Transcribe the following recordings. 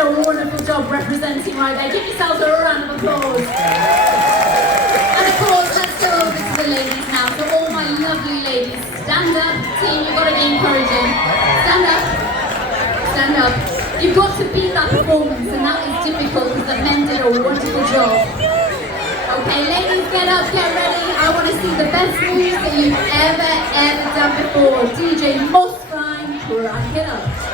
a wonderful job representing right there. Give yourselves a round of applause. And of course, let's go over to the ladies now. So all my lovely ladies, stand up. Team, you've got to be encouraging. Stand up. Stand up. You've got to beat that performance, and that is difficult because the men did a wonderful job. Okay, ladies, get up, get ready. I want to see the best moves that you've ever done before. DJ Mossfine, crank it up.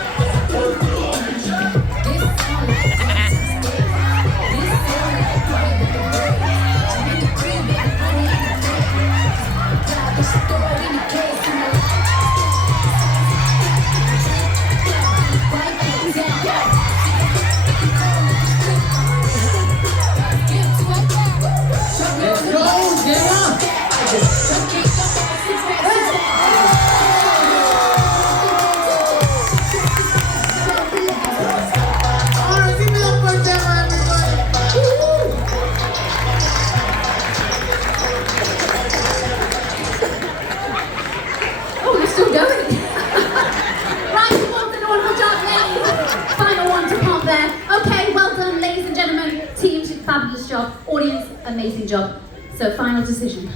Okay, well done, ladies and gentlemen. Team, fabulous job. Audience, amazing job. So, final decision.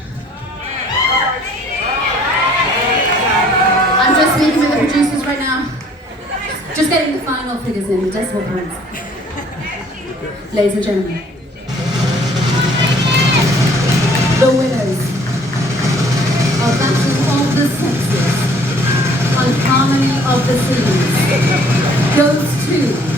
I'm just speaking with the producers right now. Just getting the final figures in, the decimal points. Ladies and gentlemen, the winners of Battle of the Sexes on Harmony of the Seas goes to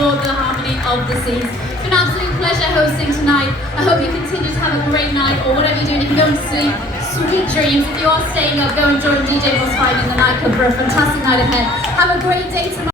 the Harmony of the Seas. It's been an absolute pleasure hosting tonight. I hope you continue to have a great night, or whatever you're doing. If you're going to sleep, sweet dreams. If you are staying up, go and join DJ Mossfine in the nightclub for a fantastic night ahead. Have a great day tomorrow.